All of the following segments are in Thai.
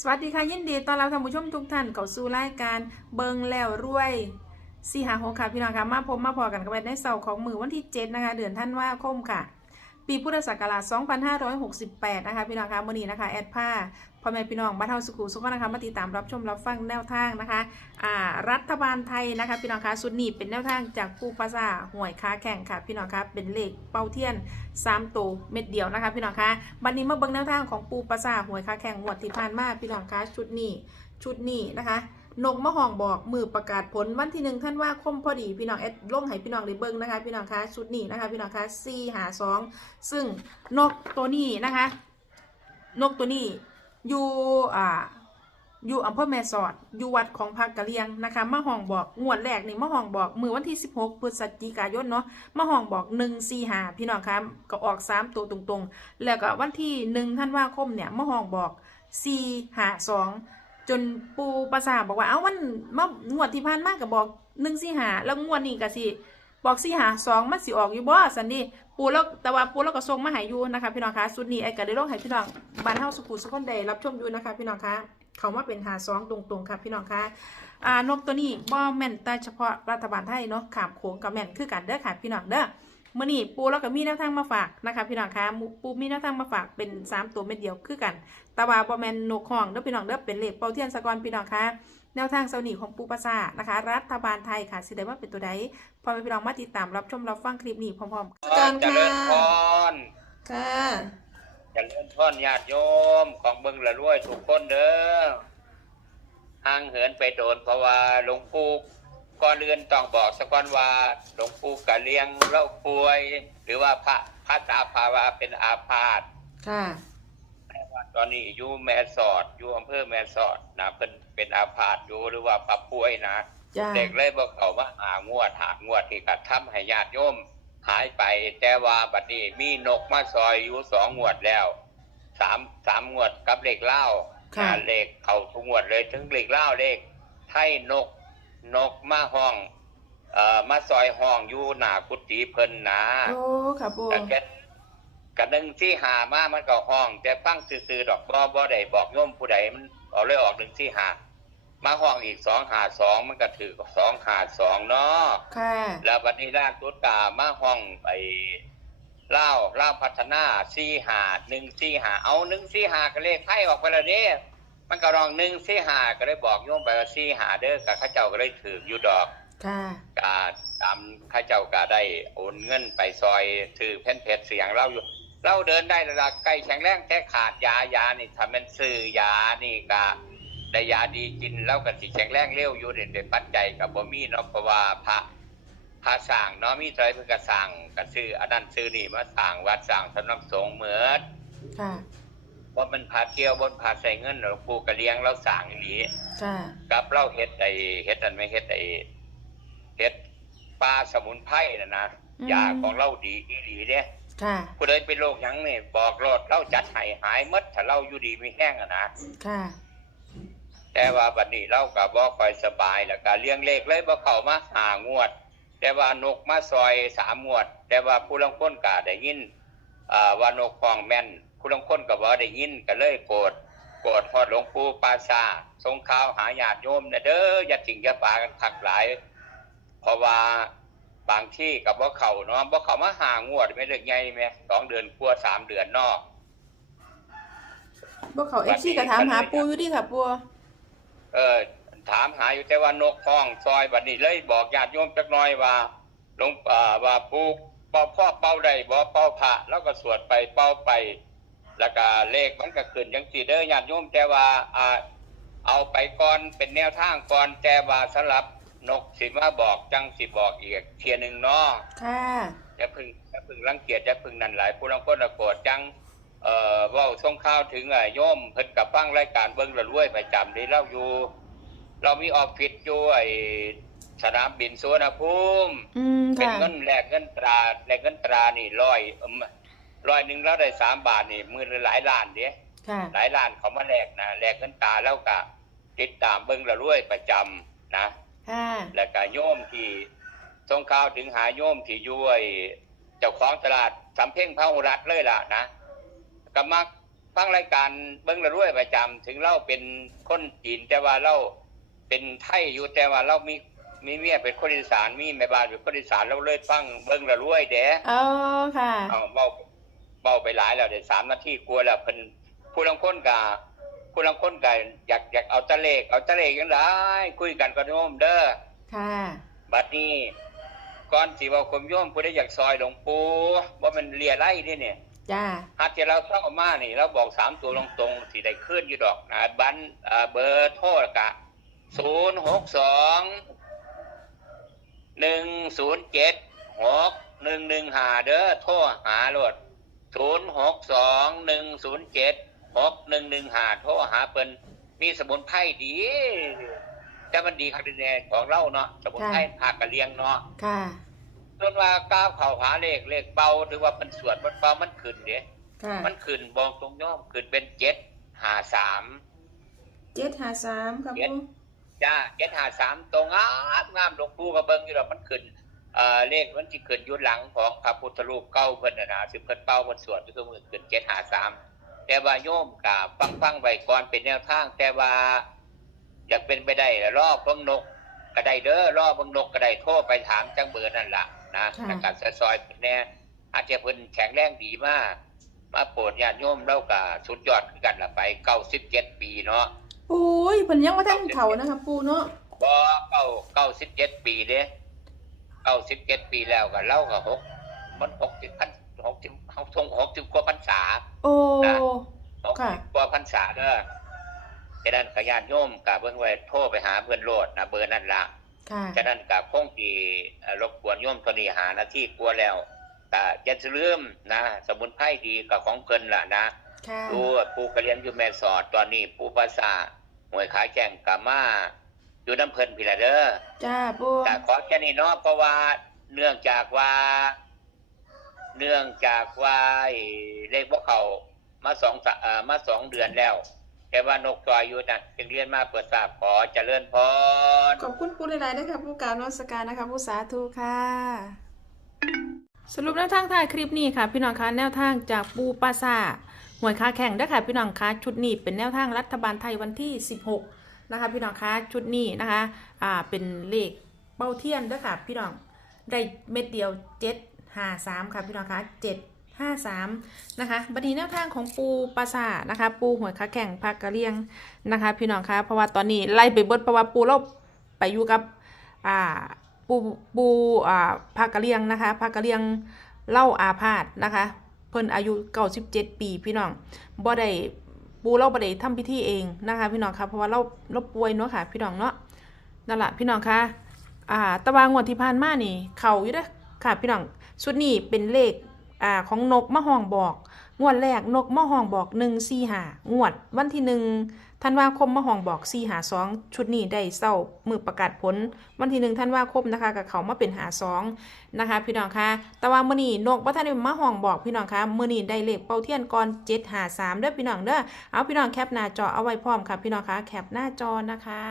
สวัสดีค่ะยินดีตอนเราท่านผู้ชมทุกท่านเข้าสู่รายการเบิงแล้วรวยสี่หาหกค่ะพี่น้องค่ะมาพบมาพอกันกันไปในเสาร์ของมือวันที่เจ็ดนะคะ เดือนท่านว่าคมค่ะ ปีพุทธศักราช 2568 นะคะพี่น้องคะมื่อนี้นะคะแอดผ้าพ่อแม่พี่น้องบ้านเฮาสุขุสุขนะคะมาติดตามรับชมรับฟังแนวทางนะคะอ่ารัฐบาลไทยนะคะพี่น้องคะสุดนี้เป็นแนวทางจากผู้ภาษาห่วยค้าแข่งค่ะพี่น้องคะเป็นเลขเป้าเทียน3ตัวเม็ดเดียวนะคะพี่น้องคะบันนี้มาเบิ่งแนวทางของปูภาษาห่วยค้าแข่งงวดที่ผ่านมาพี่น้องคะชุดนี้ชุดนี้นะคะ นกมะฮองบอกมือประกาศผลวันที่หนึ่งท่านว่าคมพอดีพี่น้องเอ็ดลงให้พี่น้องได้เบิ่งนะคะ พี่น้องคะชุดนี้นะคะพี่น้องคะสี่หาสองซึ่งนกตัวนี้นะคะ นกตัวนี้อยู่อ่าอยู่อำเภอแม่สอด อยู่วัดของพักกะเลียงนะคะมะฮองบอกงวดแรกนี่มะฮองบอก มือวันที่ 16พฤศจิกายนเนาะมะฮองบอก1 4หาพี่น้องคะก็ออก 3 ตัวตรงๆ แล้วก็วันที่1ธันว่าคมเนี่ยมะฮองบอก4หา2 จนปูประสาบอกว่าเอ้ามันมางวดที่ผ่านมาก,ก็บบอกหนึ่งสี่หาแล้วงวดนี้ก็สิบอกสี่หาสองมันสิออกอยู่บ่สันนี่ปูแล้วแต่ว่าปูแล้วก็ส่งมาให้อยู่นะคะ พี่น้องคะสุดนี้ไอ้ก็ได้ลงให้พี่น้องบ้านเฮาสุขุสุขคนใดรับชมอยู่นะคะ พี่น้องคะเขามาเป็นหาสองตรงๆค่ะพี่น้องคะอ่านกตัวนี้บ่แม่นแต่เฉพาะรัฐบาลไทยเนาะขามโขงกับแม่นคือกันเด้อค่ะพี่น้องเด้อ มื่อนี้ปูแล้วก็มีแนวทางมาฝากนะคะพี่น้องคะปูมีแนวทางมาฝากเป็นสามตัวเม็ดเดียวคือกันแต่ว่าบอแมนนกห้องเด้อพี่น้องเด้อเป็นเลขเป่าเทียนสะกอนพี่น้องคะแนวทางเสาหนีของปูปราซานะคะ รัฐบาลไทยค่ะสิได้ว่าเป็นตัวใดพอไปพี่น้องมาติดตามรับชมรับฟังคลิปนี้พร้อมๆกันเจริญพรค่ะเจริญพรญาติโยมของเบิงละรวยทุกคนเด้อห่างเหินไปโดนเพราะว่าหลวงปู่ ก่อนเรือนต้องบอกสักก่อนว่าหลวงปู่กะเลี้ยงเล่าป่วย หรือว่าพระพระตาภาวะเป็นอาพาธค่ะแต่ว่าตอนนี้อยู่แม่สอดอยู่อำเภอแม่สอดนะเป็นเป็นอาพาธอยู่หรือว่าปะป่วยนะจ้าเด็กเลยบอกเขาว่าหางวดหางวดที่กระทำให้ญาติโยมหายไปแต่ว่าบัดนี้มีนกมาซอยอยู่สองงวดแล้วสามสามงวดกับเลขเล่าค่ะอ่าเลขเขาทุกงวดเลยถึงเลขเล่าเลขไทยนก นกมาห้องเอ่อมาซอยห้องอยู่หน้ากุฏิเพิ่นนะโอ้ค่ะปูกะแกะกะนึงที่หามามันก็ห้อง แต่ฟังซื่อๆดอกบ่บ่ได้บอกโยมผู้ใดมันเอาเลยออกหนึ่งที่หามาห้องอีกสองหาสองมันก็ถือสองหาสองเนาะค่ะ แล้ววันนี้ร่างตุดกามาห้องไปเล่าเล่าพัฒนาสี่หาหนึ่งสี่หาเอาหนึ่งสี่หาก็เลขไพ่ออกไปแล้วเนี่ย มันก็รองหนึ่งสี่หาก็ได้บอกโยมไปว่าสี่หาเด้อกับข้าเจ้าก็ได้ถืออยู่ดอกค่ะกาตามข้าเจ้าก็ได้โอนเงินไปซอยถือเพ่นเพชรเสียงเล่าอยู่เราเดินได้ระดับใกล้แข็งแรงแค่ขาดยายานี่ทำเป็นซื้อยานี่ก็ได้ยาดีกินแล้วก็สิแข็งแรงเร็วอยู่เด่นเด่นปัจจัยกับบ่มีเนาะเพราะว่าพระพาสั่งเนาะมีใจเพื่อกระสั่งกระซื้ออันนั้นซื้อนี่มาสั่งวัดสั่งสำนักสงฆ์เหมือนค่ะ ว่ามันพาเที่ยวบนพาใส่เงินหลวงปู่กระเลี้ยงเราสั่งอีหลีค่ะกับเราเฮ็ดไอเฮ็ดอันไม่เฮ็ดไอเฮ็ดปลาสมุนไพรน่ะนะยาของเราดีอีหลีเด้ค่ะผู้ใดเป็นโรคหยังนี่บอกโลดเราจัดให้หายหมดถ้าเราอยู่ดีมีแห้งอะนะค่ะ แต่ว่าบัดนี้เราก็บ่ค่อยสบายแล้วก็เลี้ยงเลขเลยบ่เข้ามาหางวด แต่ว่านกมาซอยสามงวด แต่ว่าผู้ลังคนก็ได้ยินอ่าว่านกของแม่น ผู้ลังคนก็บ่ได้ยินก็เลยโกรธโกรธฮอดหลวงปู่ปราสาทส่งข่าวหาญาติโยมนะเด้ออย่าทิ้งอย่าปากันคักหลาย เพราะว่าบางที่ก็บ่เข้าเนาะบ่เข้ามาหางวดไม่เลิกใหญ่แม่สองเดือนกว่าสามเดือนเนาะพวกเขาเอฟซีก็ถามหาปูอยู่ดิค่ะปูเออถามหาอยู่แต่ว่านกห้องซอยบัดนี้เลยบอกญาติโยมจักหน่อยว่าหลวงอ่าว่าปูเป่าพ่อเป่าได้บ่เป่าพระแล้วก็สวดไปเป่าไป แล้วก็เลขมันก็ขึ้นจังซี่เด้อญาติโยมแต่ว่าอ่าเอาไปก่อนเป็นแนวทางก่อนแต่ว่าสำหรับนกสิมาบอกจังสิบอกอีกเทียหนึงเนาะค่ะอย่าเพึ่งอย่าเพึ่งรังเกียจอย่าเพึ่งนั่นหลายผู้ลังคนละโกรธจังเอ่อเว้าส่งข่าวถึงอะโยมเพิ่นกับฟังรายการเบิ่งละรวยประจำที่เราอยู่ เรามีออฟฟิศอยู่ไอ้สนามบินสุวรรณภูมิ อืมเป็นค่ะเงินแลกเงินตราแลกเงินตรานี่ร้อยเอิ่ม ร้อยหนึ่งแล้วได้สามบาทนี่มือละหลายล้านเด้ค่ะหลายล้านเขามาแลกนะแลกเงินตราแล้วก็ติดตามเบิ่งละรวยประจำนะค่ะแล้วก็โยมที่ส่งข่าวถึงหาโยมที่อยู่ไอ้เจ้าของตลาดสำเพ็งพระหุรัตน์เลยล่ะนะก็มักฟังรายการเบิ้งละรวยประจำถึงเราเป็นคนจีนแต่ว่าเราเป็นไทยอยู่แต่ว่าเรามีมีเมียเป็นคนอีสานมีแม่บ้านเป็นคนอีสานเราเลยฟังเบิ้งละรวยเด้เออค่ะเอาเบา เบาไปหลายแล้วเดี๋ยวสามนาทีกลัวแล้วเพิ่นผู้ลังคนกะผู้ลังคนกะอยากอยากเอาตะเลขเอาตะเลขยังไงคุยกันก็โยมเด้อค่ะบัดนี้ก่อนสิเว้าคมโยมผู้ใดอยากซอยหลวงปู่ว่ามันเลียไล่นี่เนี่ยจ้าหากที่เราเข้ามานี่เราบอกสามตัวตรงๆสิได้ขึ้นอยู่ดอกนะบันเอ่อเบอร์โทรกะศูนย์หกสองหนึ่งศูนย์เจ็ดหกหนึ่งหนึ่งหาเด้อโทรหาโลด ศูนย์หกสองหนึ่งศูนย์เจ็ดหกหนึ่งหนึ่งหาโทรหาเปิ้นมีสมุนไพรดี แต่มันดีครับแน่ของเราเนาะสมุนไพรผักกะเลียงเนาะค่ะส่วนว่าก้าวเข่าหาเลขเลขเบาหรือว่ามันสวดมันเบามันขึ้นเนี่ยค่ะมันขึ้นบอกตรงย่อมขึ้นเป็นเจ็ดหาสามเจ็ดห้าสามครับเจ็ดปูจ้าเจ็ดหาสามตรงงามงามหลวงปู่กระเบิงอยู่หรอกมันขึ้น เอ่อเลขมันจะขึ้นอยุหลังของพระพุทธรูปเก้าเพิ่นนะนะสิเพิ่นเป้าเพิ่นสวดก็คือมือขึ้นเจ็ดหาสามแต่ว่าโยมกับฟังฟังๆไว้ก่อนเป็นแนวทาง แต่ว่าอยากเป็นไปได้แล้วรอบเบิ่งนกก็ได้เด้อรอบเบิ่งนกก็ได้โทรไปถามจังเบอร์นั่นล่ะนะในการซอยๆแน่อาจจะเพิ่นแข็งแรงดีมาก มาโปรดญาติโยมเล่ากับสุดยอดคือกันละไปเก้าสิบเจ็ดปีเนาะปุ้ยเพิ่นยังว่าท่านเขานะครับ ปูเนาะบ่เก้าเก้าสิบเจ็ดปีเด้ เก้าสิบเจ็ดปีแล้วก็เล่ากับหกมันหกสิบพันหกสิบหกทงหกสิบกว่าพรรษาโอ้หกค่ะสิบกว่าพรรษาเด้อฉะนั้นกับญาติโยมกับเบิ่งไว้โทรไปหาเพื่อนโลดนะเบอร์นั่นละค่ะฉะนั้นกับคงที่เอ่อรบกวนโยมตัวนี้หาหน้าที่กลัวแล้วก็อย่าลืมนะ สมุนไพรดีกับของเพิ่นล่ะนะค่ะดูปูกระเรียนอยู่แม่สอดตอนนี้ปูภาษาหวยขายแข่งกามา อยู่น้ำเพลินพี่ละเด้อจ้าปูแต่ขอแค่นี้เนาะเพราะว่าเนื่องจากว่า เนื่องจากว่าไอ้เลขพวกเขามาสองสะเอ่อมาสองเดือนแล้ว แต่ว่านกตัวอายุน่ะจึงเรียนมาเปิดทราบขอเจริญพรขอบคุณปูหลายๆนะครับปูการนมัสการนะคะปูสาธุค่ะ สรุปแนวทางท้ายคลิปนี้ค่ะ พี่น้องคะแนวทางจากปูปาซาหวยค้าแข่งเด้อค่ะพี่น้องคะชุดนี้เป็นแนวทางรัฐบาลไทยวันที่ 16 นะคะพี่น้องคะชุดนี้นะคะอ่าเป็นเลขเป้าเทียนด้อค่ะพี่น้องได้เม็ดเดียว753ค่ะพี่น้องคะ753นะคะบัดนี้แนวทางของปูปาซานะคะ ปูหัวคาแข่งภาคกะเลียงนะคะ พี่น้องคะเพราะว่าตอนนี้ไล่ไปเบิดเพราะว่าปูเราไปอยู่กับอ่าปูปูอ่าภาคกะเลียงนะคะภาคกะเลียงเล่าอาพาธนะคะ เพิ่นอายุ97ปีพี่น้องบ่ได้ ปูเราประเด้ทำพิธีเองนะคะพี่น้องคะเพราะว่าเราเราป่วยเนาะค่ะ พี่น้องเนาะนั่นแหละพี่น้องคะอ่าตะวางวดที่ผ่านมานี่เขาอยู่เด้อค่ะ พี่น้องชุดนี้เป็นเลขอ่าของนกมะฮองบอก งวดแรกนกมะฮองบอกหนึ่งสี่หางวดวันที่หนึ่ง ธันวาคมมะฮองบอก452ชุดนี้ได้เศร้ามือประกาศผล วันที่หนึ่งธันวาคมนะคะกับเขามาเป็นหาสองนะคะ พี่น้องคะแต่ว่ามื่อนี้นกบัท่านมาห้องบอกพี่น้องคะมื่อนี้ได้เลขเป่าเทียนก่อนเจ็ดหาสามเด้อพี่น้องเด้อเอาพี่น้องแคปหน้าจอเอาไว้พร้อมค่ะ พี่น้องคะแคปหน้าจอนะคะ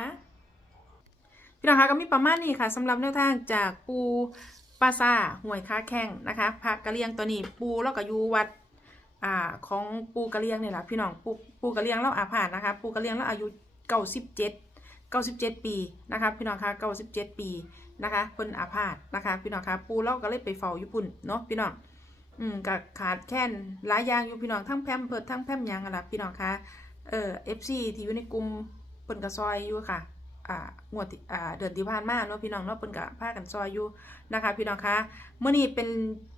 พี่น้องคะก็มีประมาณนี้ค่ะสำหรับแนวทางจากปูปาซาห่วยค้าแข้งนะคะพระกะเลียงตัวนี้ปูแล้วก็ยูวัด อ่าของปูกระเลียงเนี่ยแหละพี่น้องปูปูกะเลียงเราอาพาธนะคะ ปูกระเลียงเราอายุเก้าสิบเจ็ด97ปีนะคะพี่น้องคะ97ปีนะคะเพิ่นอาพาธนะคะ พี่น้องคะปูเราก็เลยไปเฝ้าญี่ปุ่นเนาะพี่น้องอืมก็ขาดแค่นหลายอย่างอยู่พี่น้องทั้งแพมเพิดทั้งแพมยังอะล่ะพี่น้องคะเอ่อ FC ที่อยู่ในกลุ่มเพิ่นก็ซอยอยู่ค่ะ อ่างวดอ่าเดือนที่ผ่านมาเนาะพี่น้องเนาะเพิ่นก็พากันซอยอยู่นะคะ พี่น้องคะเมื้อนี้เป็น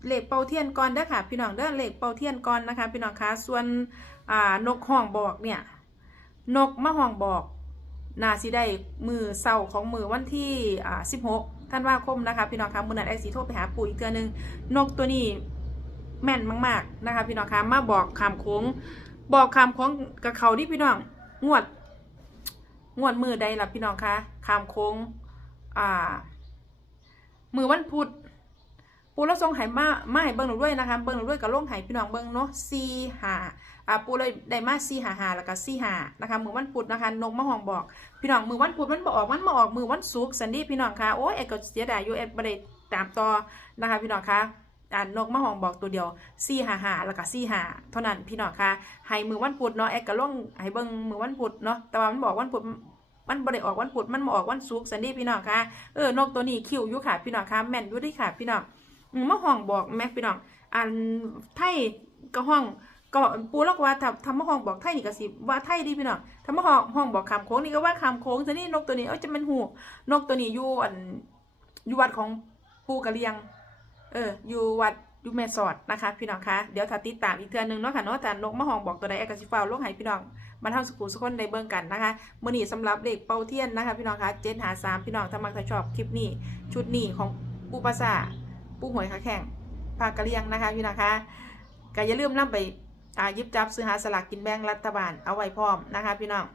เลขเป่าเทียนก่อนเด้อค่ะ พี่น้องเด้อเลขเป่าเทียนก่อนนะคะ พี่น้องคะส่วนอ่านกห้องบอกเนี่ยนกมาห้องบอกนาสิได้มือเศร้าของมือวันที่อ่า16ธันว่าคมนะคะ พี่น้องคะมือนั้นไอซีโทรไปหาปู่อีกเทือนึงนกตัวนี้แม่นมาก ๆนะคะ พี่น้องคะมาบอกคำโค้งบอกคำโค้งกับเขาที่พี่น้องงวด งวดมือใดล่ะพี่น้องคะคำโค้งอ่า มือวันพุธปูแล้วทรงหมามาให้เบิ้งหนูด้วยนะคะ เบิ้งหนูด้วยกับล่งไหพี่น้องเบิ้งเนาะซีหาอ่าปูเลยได้มาซีหาหาแล้วก็ซีหานะคะมือวันพุธนะคะนกมะฮองบอก พี่น้องมือวันพุธมันบออกมันมาออกมือวันศุกร์สันดีพี่น้องคะโอ้ยเอกก็เสียดายอยู่เอกบ่ได้ตามต่อนะคะ พี่น้องคะ อ่านกมะฮองบอกตัวเดียวซี่หาหาแล้วก็ซี่หาเท่านั้นพี่น้องค่ะให้มือวันพุธเนาะแอกกะล่องให้เบิ่งมือวันพุธเนาะแต่ว่ามันบอกวันพุธมันบ่ได้ออกวันพุธมันมาออกวันศุกร์สันนี่พี่น้องค่ะเออนกตัวนี้คิวยู่ค่ะพี่น้องค่ะแม่นยู่เด้วยค่ะพี่น้องมะฮองบอกแม่พี่น้องอันไทยก็ห้องก็ปูแล้วกว่าทำมะฮองบอกไทยนี่ก็สิว่าไทยดีพี่น้องถ้ามะฮองห้องบอกคำโค้งนี่ก็ว่าคำโค้งสันนี่นกตัวนี้เอ้ยจะมันหูนกตัวนี้อยู่อันอยู่วัดของปูกะเลียง เอออยู่วัดอยู่แม่สอดนะคะพี่น้องคะเดี๋ยวถ้าติดตามอีกเทื่อนึงเนาะค่ะเนาะแต่นกมะฮองบอกตัวใดแอกสิฟาวลงให้พี่น้องมาทำสกูลสกคนได้เบิ่งกันนะคะมือนี้สำหรับเลขเป่าเทียนนะคะพี่น้องคะเจนหาสามพี่น้องถ้ามักถ้าชอบคลิปนี้ ชุดนี้ของปูปราสาปูหวยขาแข่งพาคกะเลียงนะคะพี่น้องคะก็อย่าลืมนำไปอ่ายิบจับซื้อหาสลากกินแบ่งรัฐบาลเอาไว้พร้อมนะคะพี่น้อง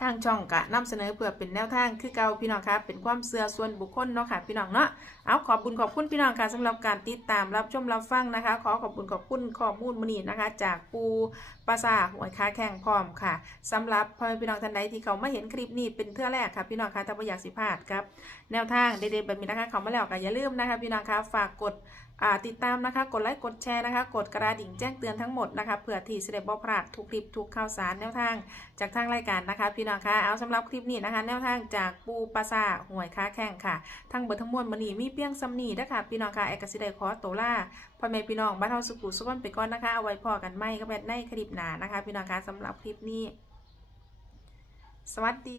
ทางช่องกะนำเสนอเพื่อเป็นแนวทางคือเก่าพี่น้องครับเป็นความเสื่อส่วนบุคคลเนาะค่ะพี่น้องเนาะเอาขอบคุณขอบคุณพี่น้องค่ะสำหรับการติดตามรับชมรับฟังนะคะ ขอขอบคุณขอบคุณข้อมูลมอนีนะคะ จากปูปราสาทหวยค้าแข่งพร้อมค่ะสำหรับพ่อพี่น้องท่านใดที่เขามาเห็นคลิปนี้เป็นเทื่อแรกค่ะพี่น้องค่ะถ้าไม่อยากสิพลาดครับแนวทางเด็ดๆแบบนี้นะคะเขามาแล้วก็อย่าลืมนะคะ พี่น้องคะฝากกด ติดตามนะคะ กดไลค์ กดแชร์นะคะ กดกระดิ่งแจ้งเตือนทั้งหมดนะคะเผื่อที่จะได้บ่พลาดทุกคลิปทุกข่าวสารแนวทางจากทางรายการนะคะ พี่น้องคะเอาสำหรับคลิปนี้นะคะ แนวทางจากปูปราซาหวยค้าแข่งค่ะ ทั้งเบิดทั้งมวลมันนี่มีเพียงซัมนีนะคะพี่น้องคะเอกสิได้ขอตัวล่าพ่อแม่พี่น้องบ้านเฮาสุขุสุขนไปก่อนนะคะเอาไว้พอกันไม่ก็แบบในคลิปหนานะคะ พี่น้องคะสำหรับคลิปนี้ สวัสดี